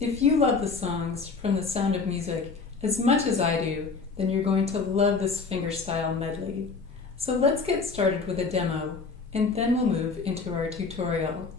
If you love the songs from The Sound of Music as much as I do, then you're going to love this fingerstyle medley. So let's get started with a demo, and then we'll move into our tutorial.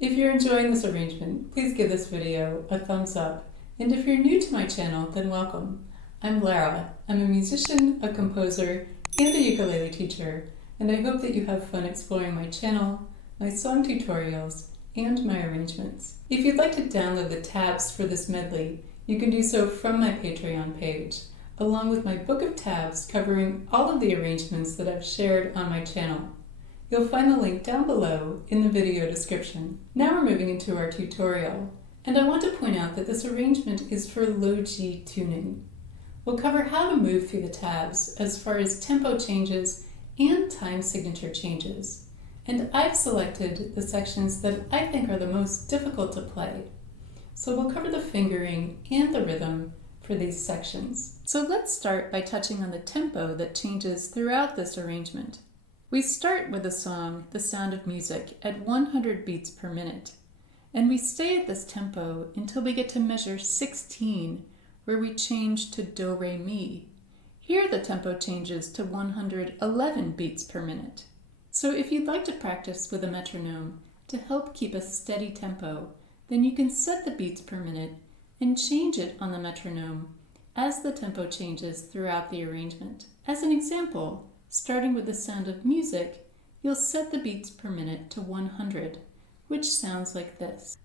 If you're enjoying this arrangement, please give this video a thumbs up And if you're new to my channel, then welcome. I'm Lara. I'm a musician, a composer, and a ukulele teacher, and I hope that you have fun exploring my channel, my song tutorials, and my arrangements. If you'd like to download the tabs for this medley, you can do so from my Patreon page, along with my book of tabs covering all of the arrangements that I've shared on my channel. You'll find the link down below in the video description. Now we're moving into our tutorial, and I want to point out that this arrangement is for low G tuning. We'll cover how to move through the tabs as far as tempo changes and time signature changes. And I've selected the sections that I think are the most difficult to play. So we'll cover the fingering and the rhythm for these sections. So let's start by touching on the tempo that changes throughout this arrangement. We start with the song The Sound of Music at 100 beats per minute, and we stay at this tempo until we get to measure 16, where we change to Do, Re, Mi. Here the tempo changes to 111 beats per minute. So if you'd like to practice with a metronome to help keep a steady tempo, then you can set the beats per minute and change it on the metronome as the tempo changes throughout the arrangement. As an example, starting with The Sound of Music, you'll set the beats per minute to 100, which sounds like this.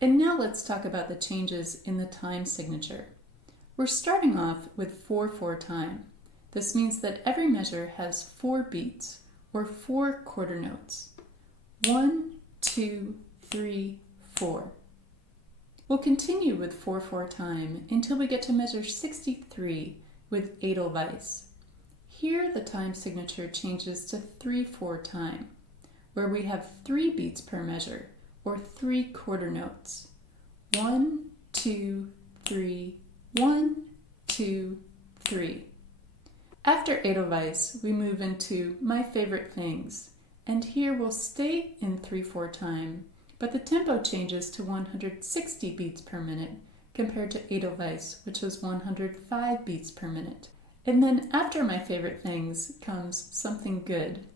And now let's talk about the changes in the time signature. We're starting off with 4/4 time. This means that every measure has 4 beats, or 4 quarter notes. 1, 2, 3, 4. We'll continue with 4/4 time until we get to measure 63 with Edelweiss. Here the time signature changes to 3/4 time, where we have 3 beats per measure, or 3 quarter notes. 1, 2, 3, 1, 2, 3. After Edelweiss, we move into My Favorite Things, and here we'll stay in 3/4 time, but the tempo changes to 160 beats per minute compared to Edelweiss, which was 105 beats per minute. And then after My Favorite Things comes Something Good,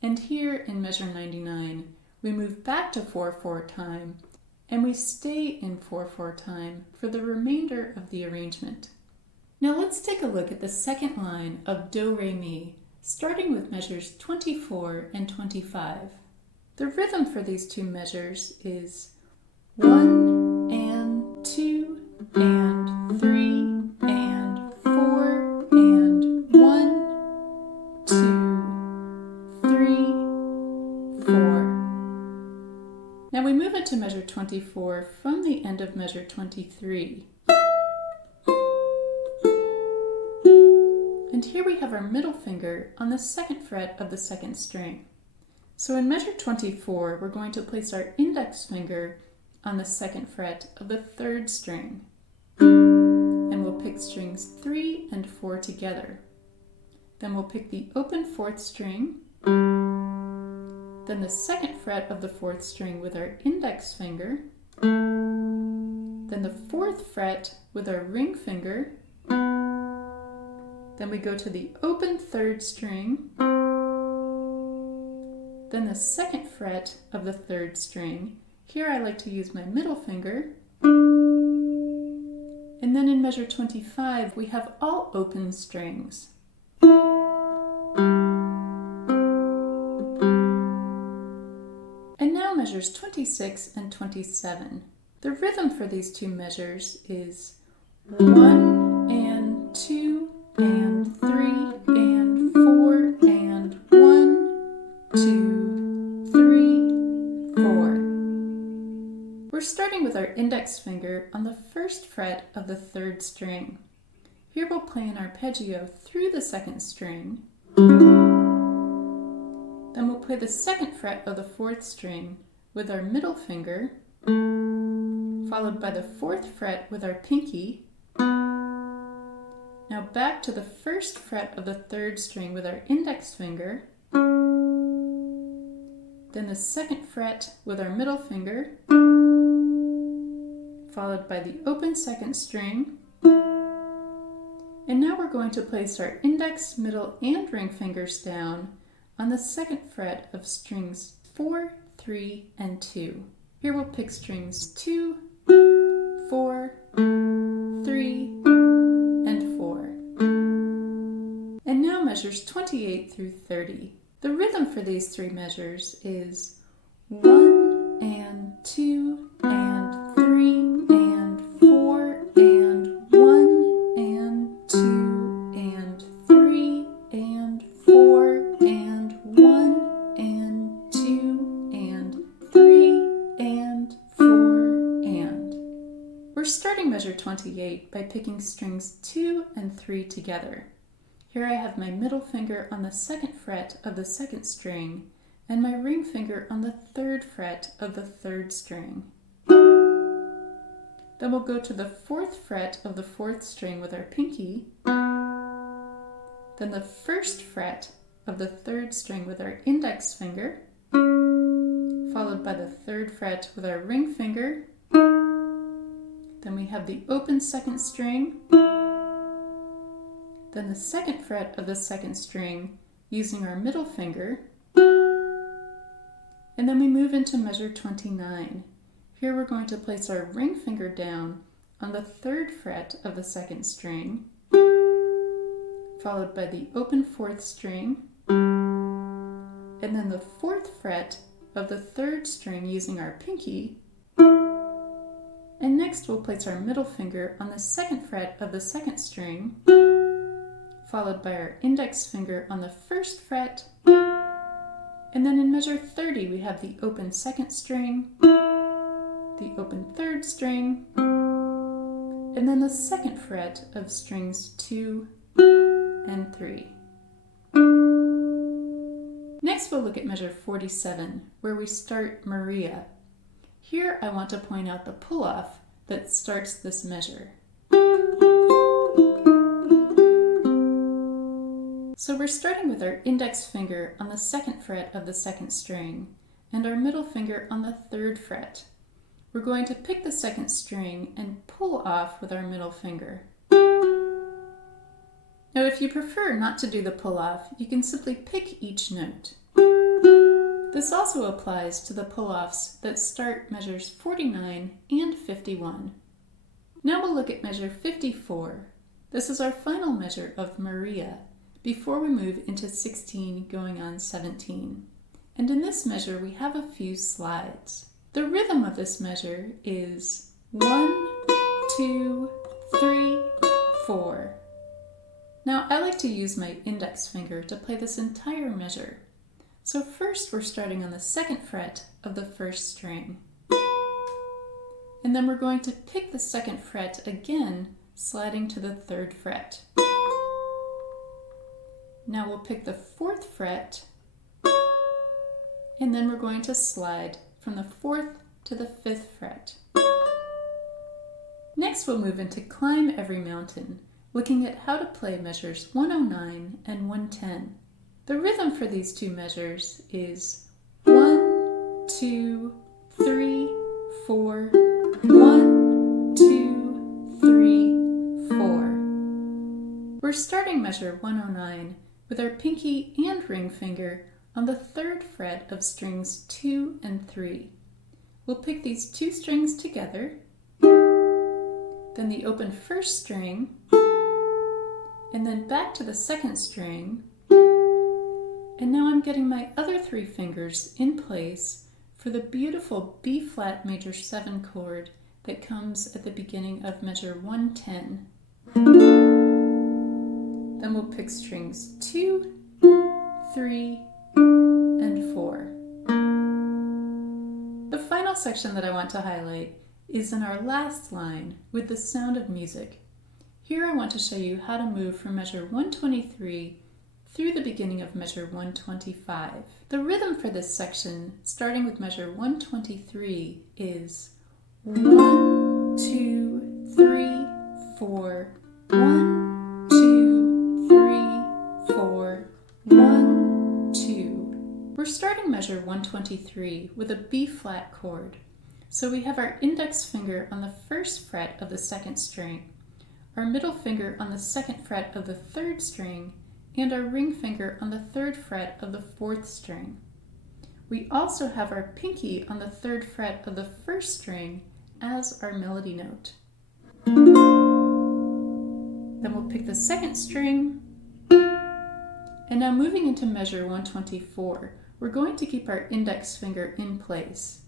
and here in measure 99, we move back to 4/4 time, and we stay in 4/4 time for the remainder of the arrangement. Now let's take a look at the second line of Do, Re, Mi, starting with measures 24 and 25. The rhythm for these two measures is 1 and 2 and 3 and 4 and 1, 2, 3, 4. Now we move into measure 24 from the end of measure 23. And here we have our middle finger on the 2nd fret of the 2nd string. So in measure 24, we're going to place our index finger on the 2nd fret of the 3rd string. And we'll pick strings 3 and 4 together. Then we'll pick the open 4th string, then the 2nd fret of the 4th string with our index finger, then the 4th fret with our ring finger, then we go to the open 3rd string, then the 2nd fret of the 3rd string. Here I like to use my middle finger. And then in measure 25, we have all open strings. And now measures 26 and 27. The rhythm for these two measures is 1 and 2 and 3 and 4 and 1, 2, 3, 4. We're starting with our index finger on the 1st fret of the 3rd string. Here we'll play an arpeggio through the 2nd string. Then we'll play the 2nd fret of the 4th string with our middle finger, followed by the 4th fret with our pinky. Now back to the 1st fret of the 3rd string with our index finger, then the 2nd fret with our middle finger, followed by the open 2nd string, And now we're going to place our index, middle, and ring fingers down on the 2nd fret of strings 4, 3, and 2. Here we'll pick strings 2, 4, 3, and 4. And now measures 28 through 30. The rhythm for these 3 measures is 1 and 2 and 3 and 4 and 1 and 2 and 3 and 4 and 1 and 2 and 3 and 4 and. We're starting measure 28 by picking strings 2 and 3 together. Here I have my middle finger on the 2nd fret of the 2nd string and my ring finger on the 3rd fret of the 3rd string. Then we'll go to the 4th fret of the 4th string with our pinky, then the 1st fret of the 3rd string with our index finger, followed by the 3rd fret with our ring finger. Then we have the open 2nd string, then the 2nd fret of the 2nd string using our middle finger, and then we move into measure 29. Here we're going to place our ring finger down on the 3rd fret of the 2nd string, followed by the open 4th string, and then the 4th fret of the 3rd string using our pinky, and next we'll place our middle finger on the 2nd fret of the 2nd string, followed by our index finger on the 1st fret, and then in measure 30 we have the open 2nd string, the open 3rd string, and then the 2nd fret of strings 2 and 3. Next we'll look at measure 47, where we start Maria. Here I want to point out the pull-off that starts this measure. So we're starting with our index finger on the 2nd fret of the 2nd string and our middle finger on the 3rd fret. We're going to pick the 2nd string and pull off with our middle finger. Now if you prefer not to do the pull off, you can simply pick each note. This also applies to the pull-offs that start measures 49 and 51. Now we'll look at measure 54. This is our final measure of Maria, before we move into 16 going on 17. And in this measure we have a few slides. The rhythm of this measure is 1, 2, 3, 4. Now I like to use my index finger to play this entire measure. So first we're starting on the 2nd fret of the 1st string. And then we're going to pick the 2nd fret again, sliding to the 3rd fret. Now we'll pick the 4th fret, and then we're going to slide from the 4th to the 5th fret. Next we'll move into Climb Every Mountain, looking at how to play measures 109 and 110. The rhythm for these 2 measures is 1, 2, 3, 4, 1, 2, 3, 4. We're starting measure 109 with our pinky and ring finger on the 3rd fret of strings 2 and 3. We'll pick these 2 strings together, then the open 1st string, and then back to the 2nd string, and now I'm getting my other 3 fingers in place for the beautiful B-flat major 7 chord that comes at the beginning of measure 110. Then we'll pick strings 2, 3, and 4. The final section that I want to highlight is in our last line with the sound of music. Here I want to show you how to move from measure 123 through the beginning of measure 125. The rhythm for this section, starting with measure 123, is 1, 2, 3, 4, 1, 2, 3, 4, 1, 2. We're starting measure 123 with a B-flat chord. So we have our index finger on the 1st fret of the 2nd string. our middle finger on the 2nd fret of the 3rd string, and our ring finger on the 3rd fret of the 4th string. We also have our pinky on the 3rd fret of the 1st string as our melody note. Then we'll pick the 2nd string, and now moving into measure 124, we're going to keep our index finger in place,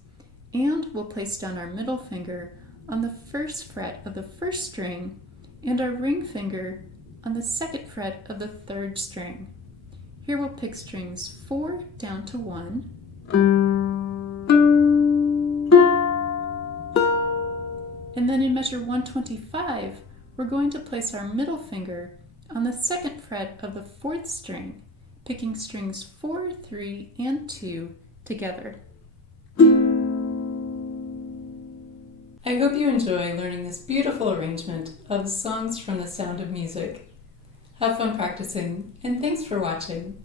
and we'll place down our middle finger on the 1st fret of the 1st string and our ring finger on the 2nd fret of the 3rd string. Here we'll pick strings 4 down to 1, and then in measure 125, we're going to place our middle finger on the 2nd fret of the 4th string, picking strings 4, 3, and 2 together. I hope you enjoy learning this beautiful arrangement of songs from the sound of music. Have fun practicing, and thanks for watching.